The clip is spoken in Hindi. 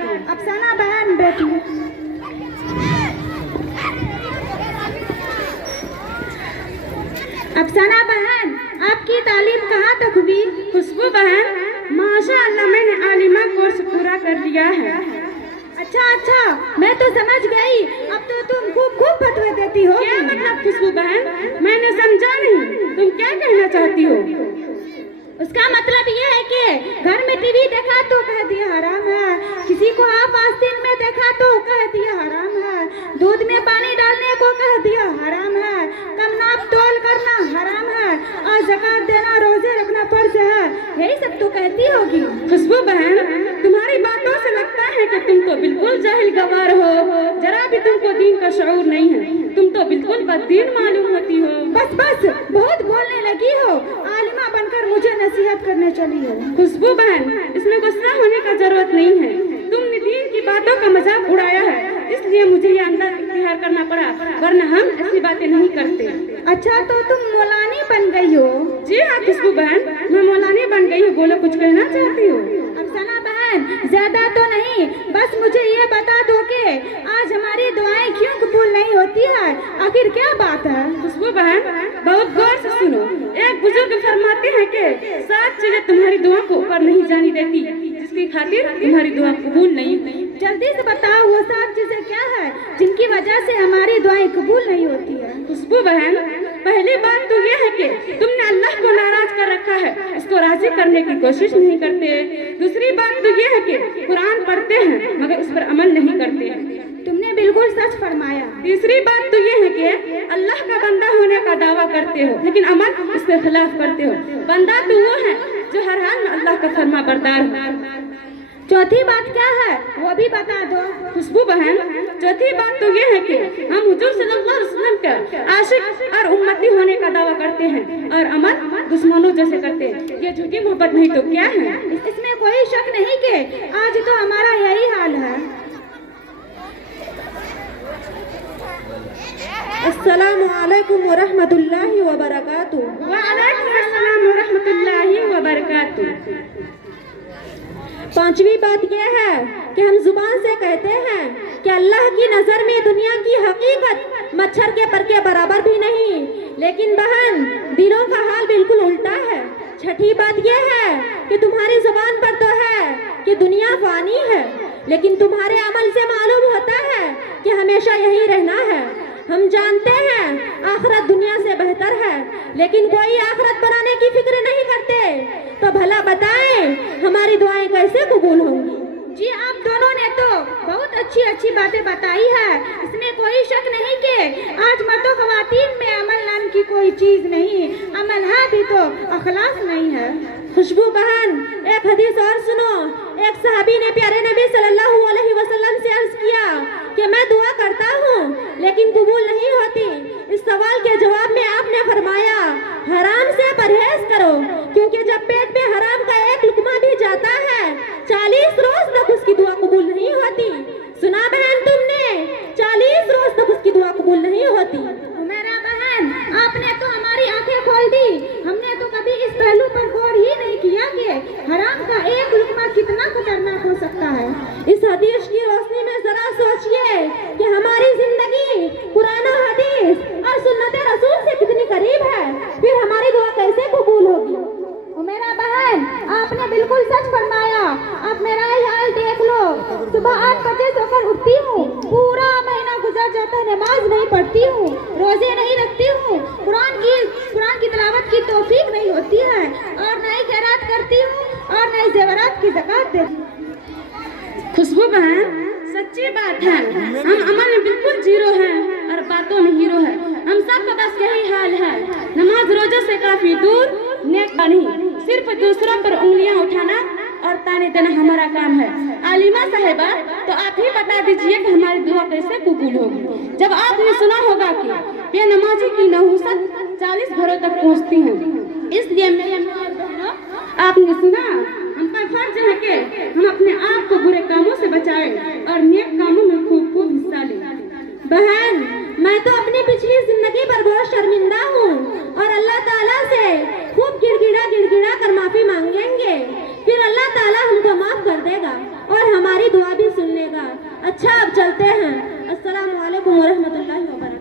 अफसाना बहन बेटी। अफसाना बहन, आपकी तालीम कहाँ तक हुई? खुशबू बहन, माशाअल्लाह मैंने आलिमा कोर्स पूरा कर लिया है। अच्छा, मैं तो समझ गई। अब तो तुम खूब फतवे देती हो। क्या मतलब खुशबू बहन? मैंने समझा नहीं, तुम क्या कहना चाहती हो? उसका मतलब ये है कि घर में टीवी देखा तो कह दिया हराम है, किसी को आप आस्तीन में देखा तो कह दिया हराम है, दूध में पानी डालने को कह दिया हराम है, कम नाप तोल करना हराम है, और ज़कात देना, रोजे रखना फर्ज है, यही सब तो कहती होगी। खुशबू बहन, तुम्हारी बातों से लगता है कि तुम तो बिल्कुल जाहिल गवार हो, जरा भी तुमको दीन का शऊर नहीं है, तुम तो बिल्कुल बददीन मालूम होती हो। बस बहुत बोलने लगी हो, आलिमा बनकर मुझे नसीहत करने चली हो। खुशबू बहन, इसमें गुस्सा होने का जरूरत नहीं है, तुमने दीन की बातों का मजाक उड़ाया है, इसलिए मुझे ये अंदर इख्तियार करना पड़ा, वरना हम ऐसी बातें नहीं करते। अच्छा, तो तुम मौलानी बन गई हो? जी हाँ खुशबू बहन, मैं मौलानी बन गई हूँ। बोलो, कुछ कहना चाहती हो? अफसाना बहन, ज्यादा तो नहीं, बस मुझे ये बता दो कि आज हमारी दुआएं क्यों कबूल नहीं होती है, आखिर क्या बात है? खुशबू बहन, बहुत गौर से सुनो। एक बुजुर्ग फरमाते हैं कि 7 चीजें तुम्हारी दुआ को ऊपर नहीं जाने देती, जिसकी खातिर तुम्हारी दुआ कबूल नहीं हुई। जल्दी से बताओ वो 7 चीजें क्या है जिनकी वजह से हमारी दुआएं कबूल नहीं होती है? खुशबू बहन, पहली बात तो ये है कि तुमने अल्लाह को नाराज कर रखा है, इसको राजी करने की कोशिश नहीं करते। दूसरी बात तो ये है कि कुरान पढ़ते हैं मगर उस पर अमल नहीं करते। तुमने बिल्कुल सच फरमाया। तीसरी बात तो ये है कि अल्लाह का बंदा होने का दावा करते हो लेकिन अमल उसके खिलाफ करते हो। बंदा तो वो है जो हर हाल में अल्लाह का फरमा बरदार हो। चौथी बात क्या है वो भी बता दो। खुशबू बहन, चौथी बात तो ये है कि हम हुजूर सल्लल्लाहु अलैहि वसल्लम के आशिक और उम्मती होने का दावा करते हैं और अमल दुश्मनों जैसे करते हैं। ये झूठी मोहब्बत नहीं तो क्या है? इसमें कोई शक नहीं कि आज तो हमारा यही हाल है। अस्सलामु अलैकुम व रहमतुल्लाहि व बरकातुहू। व अलैकुम अस्सलाम व रहमतुल्लाहि व बरकातुहू। पांचवी बात यह है कि हम जुबान से कहते हैं कि अल्लाह की नजर में दुनिया की हकीकत मच्छर के पर के बराबर भी नहीं, लेकिन बहन दिलों का हाल बिल्कुल उल्टा है। छठी बात यह है कि तुम्हारी जुबान पर तो है कि दुनिया फानी है, लेकिन तुम्हारे अमल से मालूम होता है कि हमेशा यही रहना है। हम जानते हैं आखिरत दुनिया से बेहतर है, लेकिन कोई आखिरत बनाने की फिक्र नहीं करते। तो भला बताएं हमारी दुआएं कैसे कबूल होंगी? जी, आप दोनों ने तो बहुत अच्छी बातें बताई है, इसमें कोई शक नहीं कि आज मर्दों ख्वातीन में अमल नाम की कोई चीज नहीं, अमल है भी तो अखलास नहीं है। खुशबू बहन, एक हदीस और सुनो। एक सहाबी ने प्यारे नबी सल्लल्लाहु अलैहि वसल्लम से अर्ज किया कि मैं दुआ करता हूँ लेकिन कबूल नहीं होती। इस सवाल के जवाब में आपने फरमाया हराम से परहेज करो, क्योंकि जब पेट में हराम का एक लुकमा भी जाता है 40 रोज तक उसकी दुआ कबूल नहीं होती। सुना बहन तुमने, 40 रोज तक उसकी दुआ कबूल नहीं होती। मेरा बहन, आपने तो हमारी आंखें खोल दी। हमने तो कभी इस पहलू पर गौर ही नहीं किया कि हराम का एक लुकमा कितना खतरनाक हो सकता है। इस हदीस की रोशनी में जरा सोचिए कि हमारी जिंदगी कुरान हदीस और सुन्नत रसूल से कितनी करीब है, फिर हमारी दुआ कैसे कबूल होगी? मेरा बहन, आपने बिल्कुल सच फरमाया। आप मेरा ही हाल देख लो। सुबह 8 बजे सोकर उठती हूँ, पूरा महीना गुजर जाता है, नमाज नहीं पढ़ती हूँ, रोजे नहीं रखती हूँ, कुरान की तिलावत की तौफीक नहीं होती है, और न ही खैरात करती हूँ और न ही ज़ेवरात की ज़कात देती। खुशबू बहन, सच्ची बात है, हम अमल में बिल्कुल जीरो हैं और बातों में हीरो है। हम सब का बस यही हाल है। नमाज रोजा से काफी दूर, नेक नहीं, सिर्फ दूसरों पर उंगलियां उठाना और ताने देना हमारा काम है। आलिमा साहिबा, तो आप ही बता दीजिए कि हमारी दुआ कैसे कबूल होगी? जब आपने सुना होगा कि बेनमाजी की नहुसत 40 घरों तक पहुंचती है, इसलिए मेरे बहनों, आपने सुना, हम पर फर्ज है कि हम अपने आप को बुरे कामों से बचाएं और नेक कामों में खूब हिस्सा लें। बहन, मैं तो अपनी पिछली जिंदगी पर बहुत शर्मिंदा हूँ और अल्लाह ताला से खूब गिड़गिड़ा कर माफी मांगेंगे, फिर अल्लाह ताला हमको माफ कर देगा और हमारी दुआ भी अलैकुम वरहमतुल्लाहि वबरकातुहू।